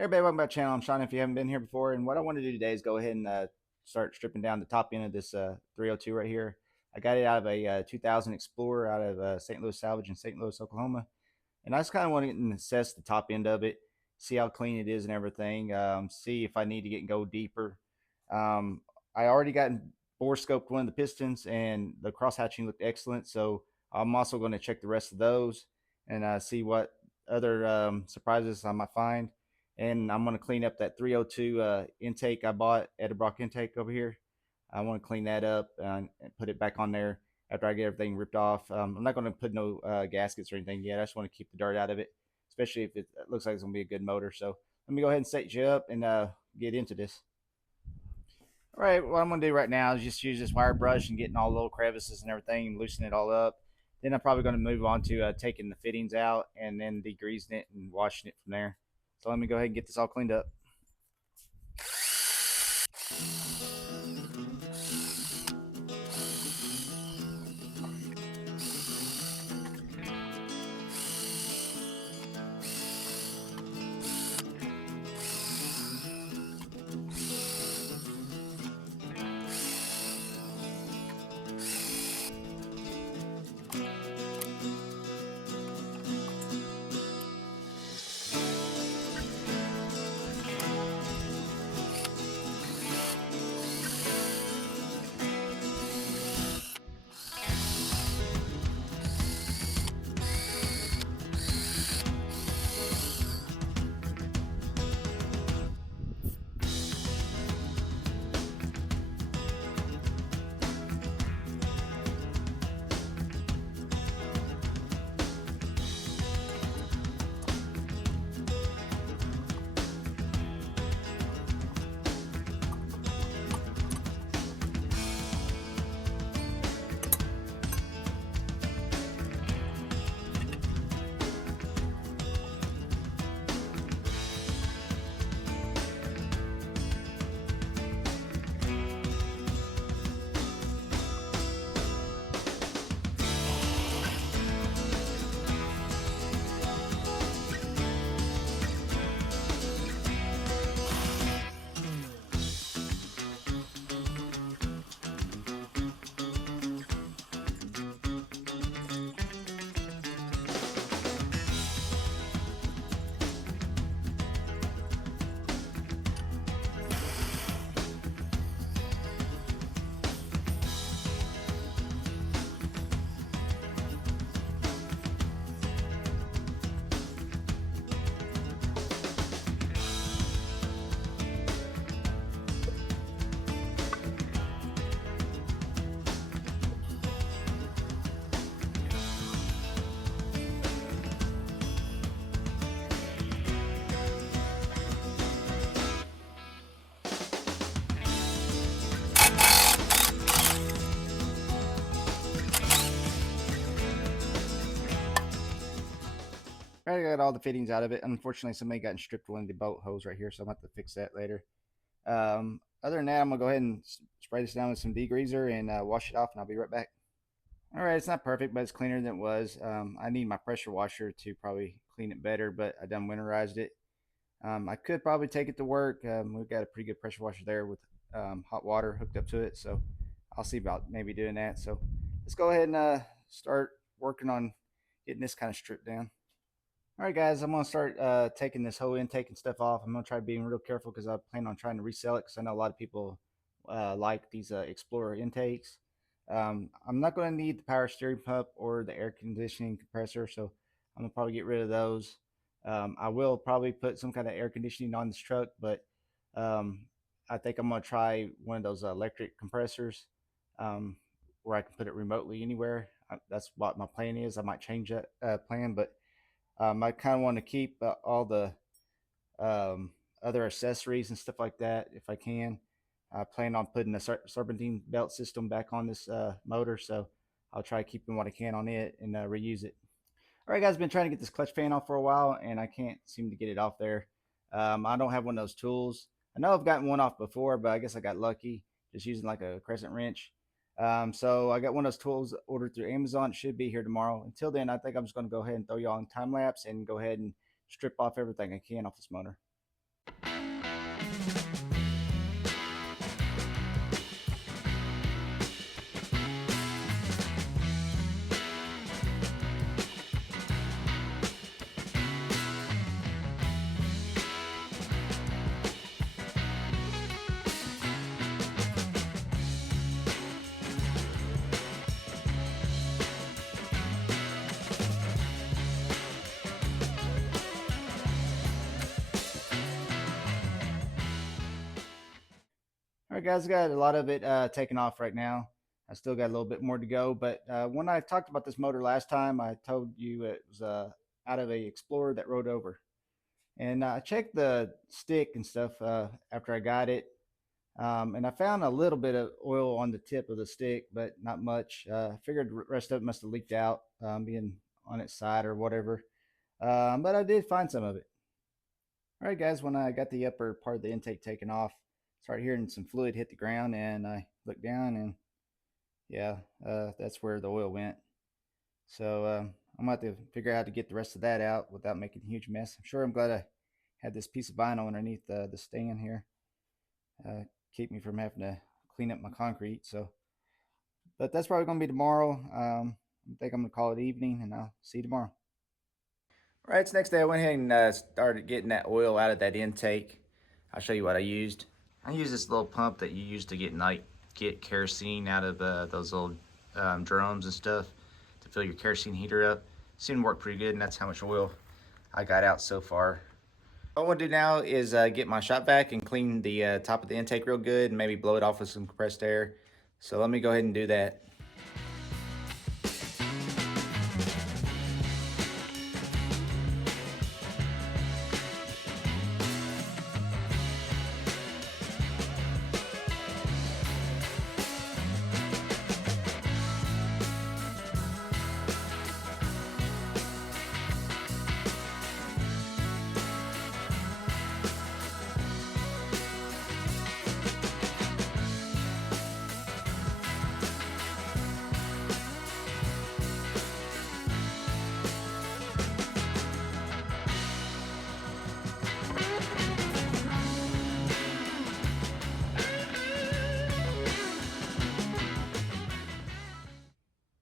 Hey everybody, welcome back to the channel. I'm Sean if you haven't been here before. And what I want to do today is go ahead and start stripping down the top end of this 302 right here. I got it out of a 2000 Explorer out of St. Louis Salvage in St. Louis, Oklahoma. And I just kind of want to assess the top end of it, see how clean it is and everything, see if I need to go deeper. Um, I already got bore scoped one of the pistons and the cross hatching looked excellent. So I'm also going to check the rest of those and see what other surprises I might find. And I'm going to clean up that 302 intake I bought, Edelbrock intake over here. I want to clean that up and put it back on there after I get everything ripped off. I'm not going to put no gaskets or anything yet. I just want to keep the dirt out of it, especially if it looks like it's going to be a good motor. So let me go ahead and set you up and get into this. All right, what I'm going to do right now is just use this wire brush and getting all the little crevices and everything and loosen it all up. Then I'm probably going to move on to taking the fittings out and then degreasing it and washing it from there. So let me go ahead and get this all cleaned up. I got all the fittings out of it. Unfortunately, somebody got stripped one of the bolt hose right here, so I'm going to have to fix that later. Other than that, I'm going to go ahead and spray this down with some degreaser and wash it off, and I'll be right back. All right, it's not perfect, but it's cleaner than it was. I need my pressure washer to probably clean it better, but I done winterized it. I could probably take it to work. We've got a pretty good pressure washer there with hot water hooked up to it, so I'll see about maybe doing that. So let's go ahead and start working on getting this kind of stripped down. All right, guys, I'm gonna start taking this whole intake and stuff off. I'm gonna try being real careful because I plan on trying to resell it because I know a lot of people like these Explorer intakes. I'm not gonna need the power steering pump or the air conditioning compressor, so I'm gonna probably get rid of those. I will probably put some kind of air conditioning on this truck, but um, I think I'm gonna try one of those electric compressors um, where I can put it remotely anywhere. That's what my plan is. I might change that plan, but I kind of want to keep all the um, other accessories and stuff like that if I can. I plan on putting a serpentine belt system back on this motor, so I'll try keeping what I can on it and reuse it. All right, guys, been trying to get this clutch fan off for a while, and I can't seem to get it off there. I don't have one of those tools. I know I've gotten one off before, but I guess I got lucky just using like a crescent wrench. So I got one of those tools ordered through Amazon. It should be here tomorrow. Until then, I think I'm just going to go ahead and throw y'all in time lapse and go ahead and strip off everything I can off this motor. All right, guys, got a lot of it taken off right now. I still got a little bit more to go, but when I talked about this motor last time, I told you it was out of a Explorer that rode over. And I checked the stick and stuff after I got it, and I found a little bit of oil on the tip of the stick, but not much. I figured the rest of it must have leaked out, being on its side or whatever. But I did find some of it. All right, guys, when I got the upper part of the intake taken off, started hearing some fluid hit the ground, and I looked down, and yeah, that's where the oil went. So I'm going to have to figure out how to get the rest of that out without making a huge mess. I'm glad I had this piece of vinyl underneath the stand here. Keep me from having to clean up my concrete. But that's probably going to be tomorrow. I think I'm going to call it evening, and I'll see you tomorrow. All right, it's next day. I went ahead and started getting that oil out of that intake. I'll show you what I used. I used this little pump that you use to get kerosene out of those little drums and stuff to fill your kerosene heater up. Seemed to work pretty good, and that's how much oil I got out so far. What I want to do now is get my shop vac and clean the top of the intake real good and maybe blow it off with some compressed air. So let me go ahead and do that.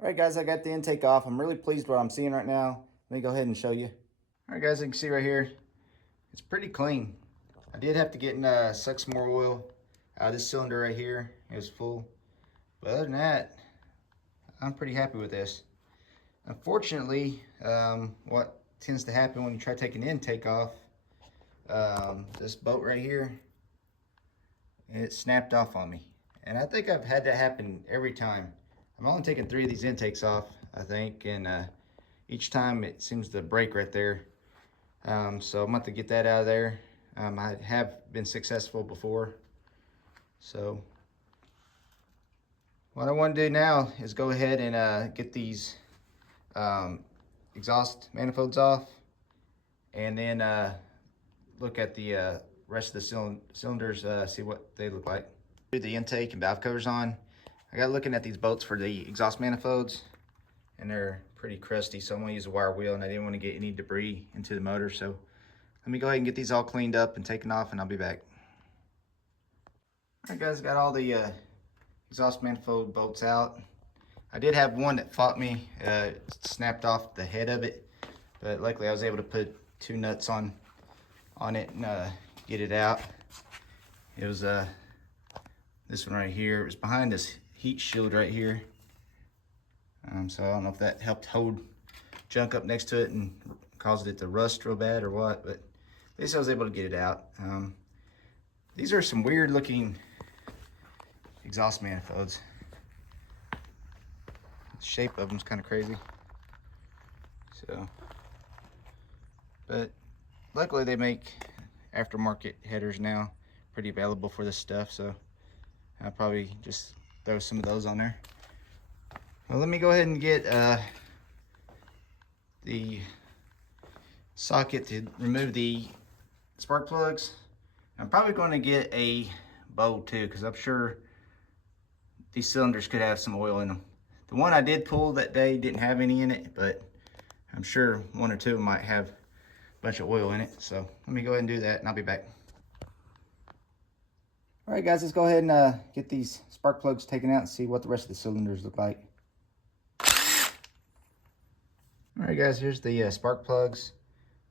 All right, guys, I got the intake off. I'm really pleased with what I'm seeing right now. Let me go ahead and show you. All right, guys, you can see right here, it's pretty clean. I did have to get in, suck some more oil out of this cylinder right here. It was full. But other than that, I'm pretty happy with this. Unfortunately, what tends to happen when you try taking the intake off, this bolt right here, it snapped off on me. And I think I've had that happen every time. I'm only taking 3 of these intakes off, I think, and each time it seems to break right there. So I'm about to get that out of there. I have been successful before. So what I want to do now is go ahead and get these exhaust manifolds off, and then look at the rest of the cylinders, see what they look like. Put the intake and valve covers on. I got looking at these bolts for the exhaust manifolds, and they're pretty crusty, so I'm gonna use a wire wheel, and I didn't want to get any debris into the motor. So let me go ahead and get these all cleaned up and taken off, and I'll be back. All right, guys, got all the exhaust manifold bolts out. I did have one that fought me, snapped off the head of it, but luckily I was able to put 2 nuts on it and get it out. It was this one right here. It was behind this heat shield right here. So I don't know if that helped hold junk up next to it and caused it to rust real bad or what, but at least I was able to get it out. These are some weird looking exhaust manifolds. The shape of them is kind of crazy. So, but luckily they make aftermarket headers now, pretty available for this stuff. So I'll probably just throw some of those on there. Well, let me go ahead and get the socket to remove the spark plugs. I'm probably going to get a bowl too, because I'm sure these cylinders could have some oil in them. The one I did pull that day didn't have any in it, but I'm sure 1 or 2 might have a bunch of oil in it. So let me go ahead and do that, and I'll be back. All right, guys, let's go ahead and get these spark plugs taken out and see what the rest of the cylinders look like. All right, guys, here's the spark plugs.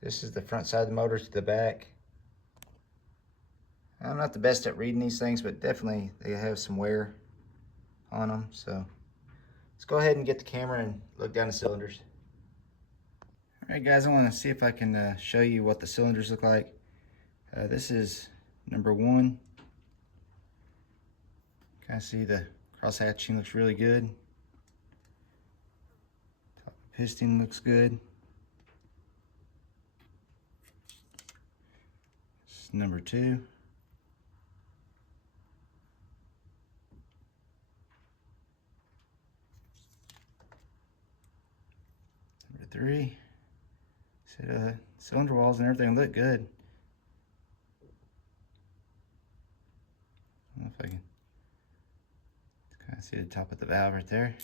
This is the front side of the motor to the back. I'm not the best at reading these things, but definitely they have some wear on them. So let's go ahead and get the camera and look down the cylinders. All right, guys, I want to see if I can show you what the cylinders look like. This is number 1. Kind of see the cross hatching looks really good. Top piston looks good. This is number 2. Number 3. So cylinder walls and everything look good. I don't know if I can kind of see the top of the valve right there.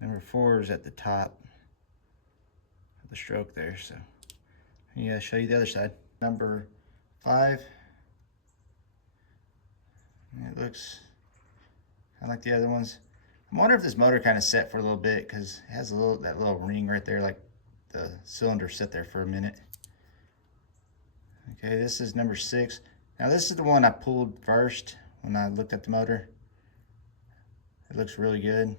Number 4 is at the top of the stroke there. So yeah, show you the other side. Number 5. It looks kind of like the other ones. I wonder if this motor kind of set for a little bit because it has that little ring right there, like the cylinder set there for a minute. Okay, this is number 6. Now this is the one I pulled first when I looked at the motor. It looks really good.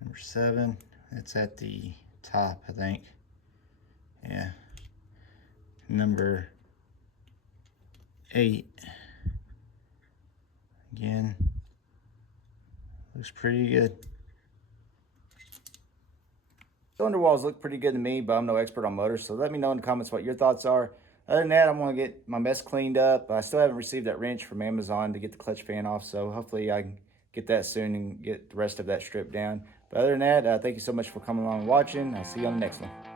Number 7, it's at the top, I think. Yeah. Number 8. Again, looks pretty good. Cylinder walls look pretty good to me, but I'm no expert on motors, so let me know in the comments what your thoughts are. Other than that, I'm going to get my mess cleaned up. I still haven't received that wrench from Amazon to get the clutch fan off, so hopefully I can get that soon and get the rest of that stripped down. But other than that, thank you so much for coming along and watching. I'll see you on the next one.